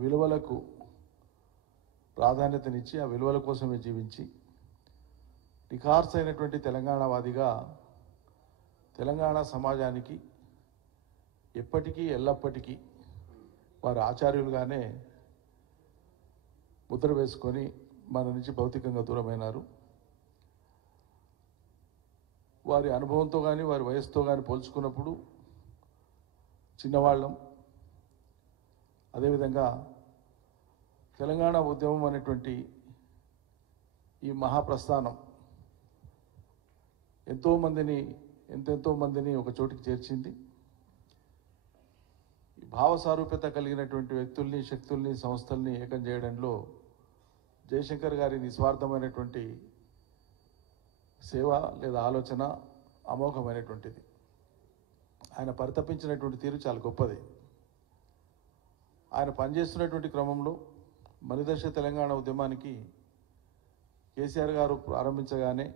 విలువలకు ప్రాధాన్యతనిచ్చి ఆ విలువల కోసమే జీవించి నిఖార్సైనటువంటి తెలంగాణవాదిగా తెలంగాణ సమాజానికి ఎప్పటికీ ఎల్లప్పటికీ వారు ఆచార్యులుగానే ముద్ర వేసుకొని మన నుంచి భౌతికంగా దూరమైనారు. వారి అనుభవంతో కానీ వారి వయసుతో కానీ పోల్చుకున్నప్పుడు చిన్నవాళ్ళం. అదేవిధంగా తెలంగాణ ఉద్యమం అనేటువంటి ఈ మహాప్రస్థానం ఎంతెంతో మందిని ఒక చోటికి చేర్చింది. ఈ భావ సారూప్యత కలిగినటువంటి వ్యక్తుల్ని, శక్తుల్ని, సంస్థల్ని ఏకం చేయడంలో జయశంకర్ గారి నిస్వార్థమైనటువంటి సేవ లేదా ఆలోచన అమోఘమైనటువంటిది. ఆయన పరితపించినటువంటి తీరు చాలా గొప్పది. ఆయన పనిచేస్తున్నటువంటి క్రమంలో మలిదశ తెలంగాణ ఉద్యమానికి కేసీఆర్ గారు ప్రారంభించగానే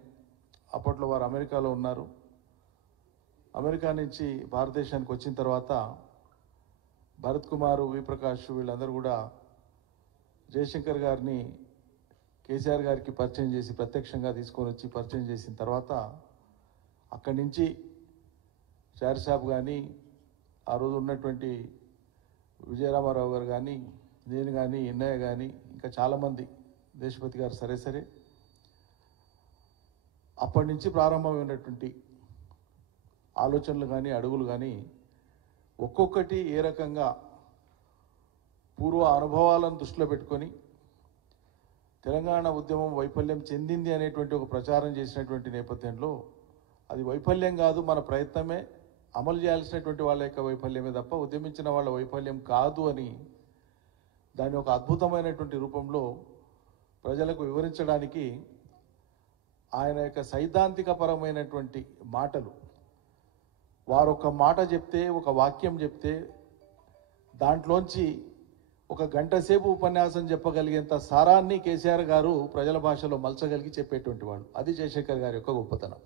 అప్పట్లో వారు అమెరికాలో ఉన్నారు. అమెరికా నుంచి భారతదేశానికి వచ్చిన తర్వాత భరత్ కుమార్, వి ప్రకాష్ వీళ్ళందరూ కూడా జయశంకర్ గారిని కేసీఆర్ గారికి పరిచయం చేసి ప్రత్యక్షంగా తీసుకొని వచ్చి పరిచయం చేసిన తర్వాత అక్కడి నుంచి చారి సాబ్ కానీ, ఆ రోజు ఉన్నటువంటి విజయరామారావు గారు కానీ, నేను కానీ, ఎన్నయ్య కానీ, ఇంకా చాలామంది, దేశపతి గారు సరే అప్పటి నుంచి ప్రారంభమైనటువంటి ఆలోచనలు కానీ, అడుగులు కానీ ఒక్కొక్కటి ఏ రకంగా పూర్వ అనుభవాలను దృష్టిలో పెట్టుకొని తెలంగాణ ఉద్యమం వైఫల్యం చెందింది అనేటువంటి ఒక ప్రచారం చేసినటువంటి నేపథ్యంలో అది వైఫల్యం కాదు, మన ప్రయత్నమే, అమలు చేయాల్సినటువంటి వాళ్ళ యొక్క వైఫల్యమే తప్ప ఉద్యమించిన వాళ్ళ వైఫల్యం కాదు అని దాన్ని ఒక అద్భుతమైనటువంటి రూపంలో ప్రజలకు వివరించడానికి ఆయన యొక్క సైద్ధాంతికపరమైనటువంటి మాటలు, వారు ఒక మాట చెప్తే, ఒక వాక్యం చెప్తే దాంట్లోంచి ఒక గంట సేపు ఉపన్యాసం చెప్పగలిగేంత సారాన్ని కేసీఆర్ గారు ప్రజల భాషలో మలచగలిగి చెప్పేటువంటి వాళ్ళు. అది జయశంకర్ గారి యొక్క గొప్పతనం.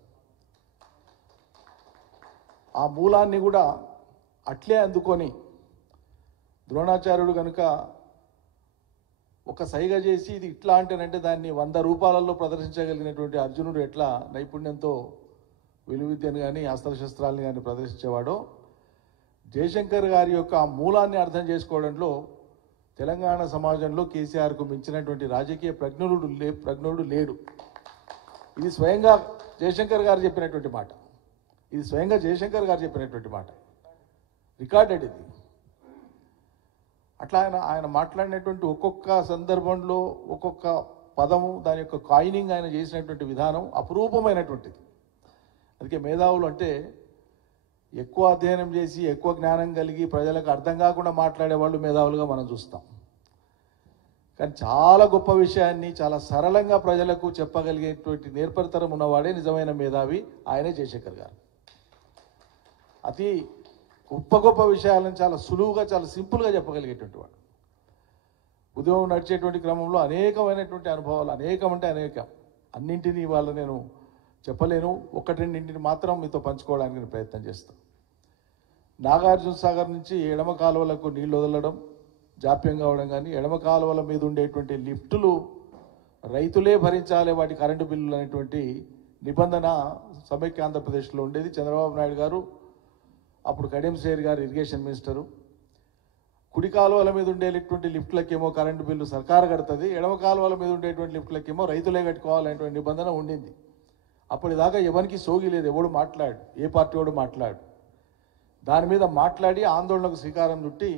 ఆ మూలాన్ని కూడా అట్లే అందుకొని ద్రోణాచార్యుడు కనుక ఒక సైగ చేసి ఇది ఇట్లా అంటేనంటే దాన్ని 100 రూపాయలలో ప్రదర్శించగలిగినటువంటి అర్జునుడు ఎట్లా నైపుణ్యంతో విలువిద్యను కానీ అస్త్రశస్త్రాలను కానీ ప్రదర్శించేవాడో జయశంకర్ గారి యొక్క ఆ మూలాన్ని అర్థం చేసుకోవడంలో తెలంగాణ సమాజంలో కేసీఆర్కు మించినటువంటి రాజకీయ ప్రజ్ఞుడు లేడు. ఇది స్వయంగా జయశంకర్ గారు చెప్పినటువంటి మాట. రికార్డెడ్ ఇది. అట్లా ఆయన మాట్లాడినటువంటి ఒక్కొక్క సందర్భంలో ఒక్కొక్క పదము, దాని యొక్క కాయినింగ్ ఆయన చేసినటువంటి విధానం అపురూపమైనటువంటిది. అందుకే మేధావులు అంటే ఎక్కువ అధ్యయనం చేసి ఎక్కువ జ్ఞానం కలిగి ప్రజలకు అర్థం కాకుండా మాట్లాడే వాళ్ళు మేధావులుగా మనం చూస్తాం. కానీ చాలా గొప్ప విషయాన్ని చాలా సరళంగా ప్రజలకు చెప్పగలిగేటువంటి నేర్పరితరం ఉన్నవాడే నిజమైన మేధావి. ఆయనే జయశంకర్ గారు. అతి గొప్ప విషయాలను చాలా సులువుగా, చాలా సింపుల్గా చెప్పగలిగేటువంటి వాడు. ఉద్యమం నడిచేటువంటి క్రమంలో అనేకమైనటువంటి అనుభవాలు, అనేకం, అన్నింటినీ ఇవాళ నేను చెప్పలేను. ఒకటి రెండింటిని మాత్రం మీతో పంచుకోవడానికి నేను ప్రయత్నం చేస్తాను. నాగార్జున సాగర్ నుంచి ఎడమ కాలువలకు నీళ్లు వదలడం జాప్యం కావడం కానీ, ఎడమ కాలువల మీద ఉండేటువంటి లిఫ్టులు రైతులే భరించాలి వాటి కరెంటు బిల్లులు అనేటువంటి నిబంధన సమైక్య ఆంధ్రప్రదేశ్లో ఉండేది. చంద్రబాబు నాయుడు గారు అప్పుడు కడియం శ్రేయర్ గారు ఇరిగేషన్ మినిస్టరు. కుడి కాలువల మీద ఉండేటువంటి లిఫ్ట్లకేమో కరెంటు బిల్లు సర్కారు కడుతుంది, ఎడమ కాలువల మీద ఉండేటువంటి లిఫ్ట్లకేమో రైతులే కట్టుకోవాలనేటువంటి నిబంధన ఉండింది. అప్పటిదాకా ఎవరికి సోగిలేదు, ఎవడు మాట్లాడు, ఏ పార్టీ వాడు మాట్లాడు. దాని మీద మాట్లాడి ఆందోళనకు శ్రీకారం చుట్టి